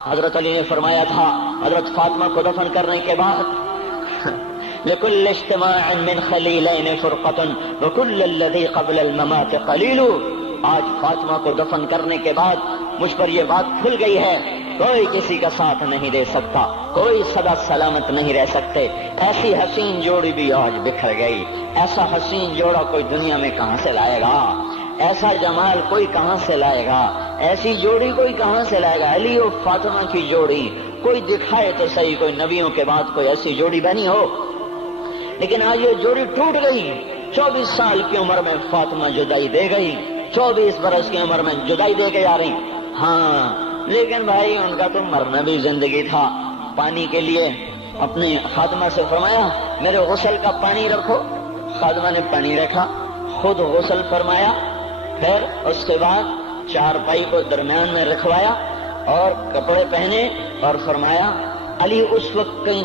حضرت علی نے فرمایا تھا حضرت فاطمہ کو دفن کرنے کے بعد لکل اجتماع من خلیلین فرقۃ وکل الذی قبل الممات قلیل. آج فاطمہ کو دفن کرنے کے بعد مجھ پر یہ بات کھل گئی ہے، کوئی کسی کا ساتھ نہیں دے سکتا، کوئی سدا سلامت نہیں رہ سکتے. ایسی حسین جوڑی بھی آج بکھر گئی. ایسا حسین جوڑا کوئی دنیا میں کہاں سے لائے گا؟ ایسا جمال کوئی کہاں سے لائے گا؟ ایسی جوڑی کوئی کہاں سے لائے گا؟ علی اور فاطمہ کی جوڑی کوئی دکھائے تو صحیح، کوئی نبیوں کے بعد کوئی ایسی جوڑی بنی ہو. لیکن آج یہ جوڑی ٹوٹ گئی. 24 سال کی عمر میں فاطمہ جدائی دے گئی، 24 برس کی عمر میں جدائی دے کے جا رہی. ہاں لیکن بھائی ان کا تو مرنا بھی زندگی تھا. پانی کے لیے اپنے خادمہ سے فرمایا میرے غسل کا پانی رکھو. خادمہ نے پانی رکھا، خود غسل فرمایا، پھر اس کے بعد چارپائی کو درمیان میں رکھوایا اور کپڑے پہنے اور فرمایا علی اس وقت کہیں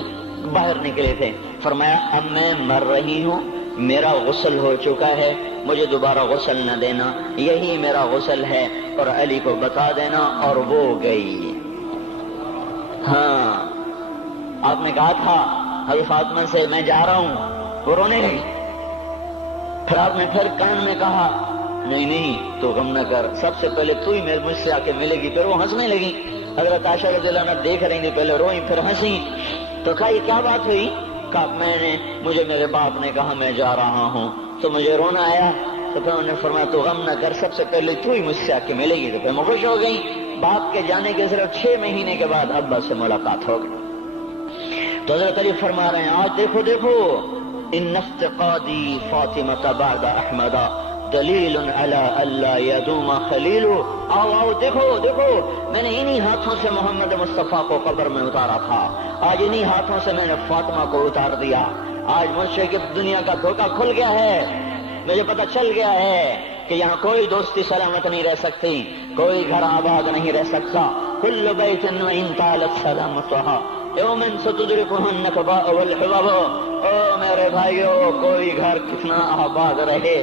باہر نکلے تھے، فرمایا اب میں مر رہی ہوں، میرا غسل ہو چکا ہے، مجھے دوبارہ غسل نہ دینا، یہی میرا غسل ہے اور علی کو بتا دینا. اور وہ گئی. ہاں آپ نے کہا تھا حضرت فاطمہ سے میں جا رہا ہوں، وہ رونے لگی. پھر آپ نے پھر کان میں کہا نہیں نہیں تو غم نہ کر، سب سے پہلے تو ہی مجھ سے آ کے ملے گی. پھر وہ ہنسنے لگی. حضرت عائشہ رضی اللہ عنہا دیکھ رہی تھی، پہلے روئی پھر ہنسی. تو کہا یہ کیا بات ہوئی؟ کہا مجھے میرے باپ نے کہا میں جا رہا ہوں تو مجھے رونا آیا. تو پھر انہوں نے فرمایا تو غم نہ کر، سب سے پہلے تو ہی مجھ سے آ کے ملے گی. تو پھر میں خوش ہو گئی. باپ کے جانے کے صرف 6 مہینے کے بعد ابا سے ملاقات ہو گئی. تو حضرت علی فرما رہے ہیں آج دیکھو دیکھو ان افتقادی فاطمہ بعد احمد دلیل علی اللہ یدوم خلیل. آؤ آؤ دیکھو دیکھو میں نے انہی ہاتھوں سے محمد مصطفیٰ کو قبر میں اتارا تھا، آج انہی ہاتھوں سے میں نے فاطمہ کو اتار دیا. آج مجھ سے کہ دنیا کا دھوکہ کھل گیا ہے، مجھے پتہ چل گیا ہے کہ یہاں کوئی دوستی سلامت نہیں رہ سکتی، کوئی گھر آباد نہیں رہ سکتا. کل بیت وان طالت سلامتها یوم ستدرکها النکباء والحباب. او میرے بھائیو کوئی گھر کتنا آباد رہے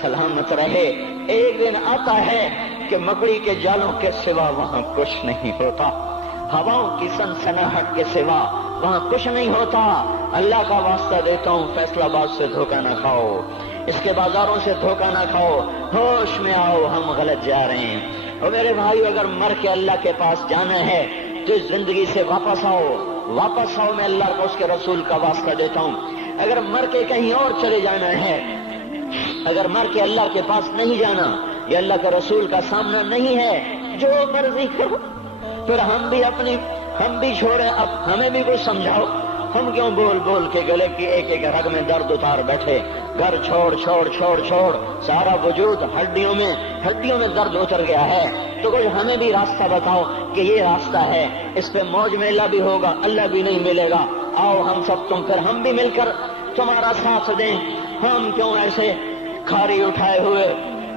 سلامت رہے، ایک دن آتا ہے کہ مکڑی کے جالوں کے سوا وہاں کچھ نہیں ہوتا، ہواؤں کی سنسناہٹ کے سوا وہاں کچھ نہیں ہوتا. اللہ کا واسطہ دیتا ہوں فیصلہ آباد سے دھوکہ نہ کھاؤ، اس کے بازاروں سے دھوکہ نہ کھاؤ، ہوش میں آؤ ہم غلط جا رہے ہیں. اور میرے بھائیو اگر مر کے اللہ کے پاس جانا ہے تو اس زندگی سے واپس آؤ، واپس آؤ. میں اللہ کو اس کے رسول کا واسطہ دیتا ہوں. اگر مر کے کہیں اور چلے جانا ہے، اگر مر کے اللہ کے پاس نہیں جانا یا اللہ کے رسول کا سامنا نہیں ہے، جو مرضی کرو. پھر ہم بھی چھوڑیں، اب ہمیں بھی کچھ سمجھاؤ. ہم کیوں بول بول کے گلے کی ایک ایک رگ میں درد اتار بیٹھے؟ گھر چھوڑ چھوڑ چھوڑ چھوڑ سارا وجود ہڈیوں میں درد اتر گیا ہے. تو کچھ ہمیں بھی راستہ بتاؤ کہ یہ راستہ ہے، اس پہ موج میلہ بھی ہوگا، اللہ بھی نہیں ملے گا. آؤ ہم سب پھر ہم بھی مل کر تمہارا ساتھ دیں. ہم کیوں ایسے کھاری اٹھائے ہوئے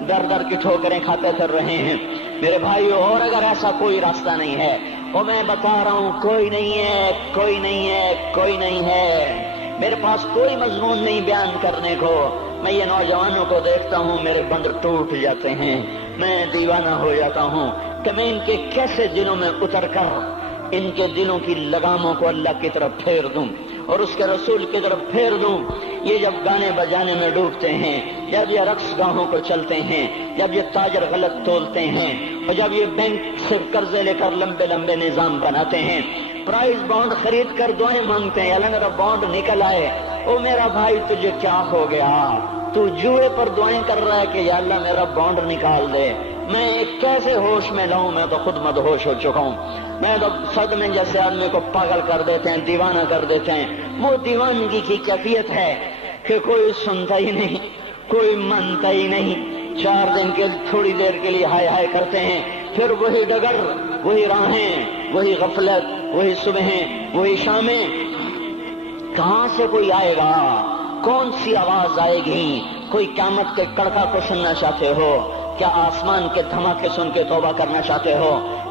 در در کی ٹھوکریں کھاتے پھر رہے ہیں؟ میرے بھائیو اور اگر ایسا کوئی راستہ نہیں ہے، اور میں بتا رہا ہوں کوئی نہیں ہے، کوئی نہیں ہے، کوئی نہیں ہے. میرے پاس کوئی مضمون نہیں بیان کرنے کو. میں یہ نوجوانوں کو دیکھتا ہوں میرے بند ٹوٹ جاتے ہیں، میں دیوانہ ہو جاتا ہوں کہ میں ان کے کیسے دلوں میں اتر کر ان کے دلوں کی لگاموں کو اللہ کی طرف پھیر دوں اور اس کے رسول کی طرف پھیر دوں. یہ جب گانے بجانے میں ڈوبتے ہیں، جب یہ رقص گاہوں کو چلتے ہیں، جب یہ تاجر غلط تولتے ہیں، اور جب یہ بینک سے قرضے لے کر لمبے لمبے نظام بناتے ہیں، پرائز بانڈ خرید کر دعائیں مانگتے ہیں اللہ میرا بانڈ نکل آئے. او میرا بھائی تجھے کیا ہو گیا؟ تو جوئے پر دعائیں کر رہا ہے کہ یا اللہ میرا بانڈ نکال دے. میں کیسے ہوش میں لاؤں؟ میں تو خود مدہوش ہو چکا ہوں. میں تو صدمے جیسے آدمی کو پاگل کر دیتے ہیں، دیوانہ کر دیتے ہیں. وہ دیوانگی کی کیفیت ہے کہ کوئی سنتا ہی نہیں، کوئی مانتا ہی نہیں. 4 دن کے تھوڑی دیر کے لیے ہائے ہائے کرتے ہیں، پھر وہی ڈگر، وہی راہیں، وہی غفلت، وہی صبحیں، وہی شامیں. کہاں سے کوئی آئے گا؟ کون سی آواز آئے گی؟ کوئی قیامت کے کڑکا کو سننا چاہتے ہو؟ کیا آسمان کے دھماکے سن کے توبہ کرنا چاہتے ہو؟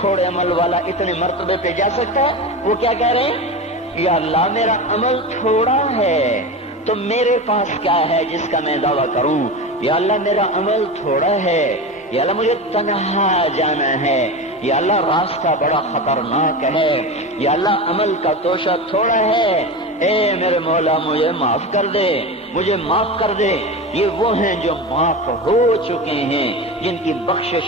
تھوڑے عمل والا اتنے مرتبے پہ جا سکتا ہے؟ وہ کیا کہہ رہے ہیں؟ یا اللہ میرا عمل تھوڑا ہے تو میرے پاس کیا ہے جس کا میں دعویٰ کروں؟ یا اللہ میرا عمل تھوڑا ہے، یا اللہ مجھے تنہا جانا ہے، یا اللہ راستہ بڑا خطرناک ہے، یا اللہ عمل کا توشہ تھوڑا ہے، اے میرے مولا مجھے معاف کر دے، مجھے معاف کر دے۔ یہ وہ ہیں جو معاف ہو چکے ہیں، جن کی بخشش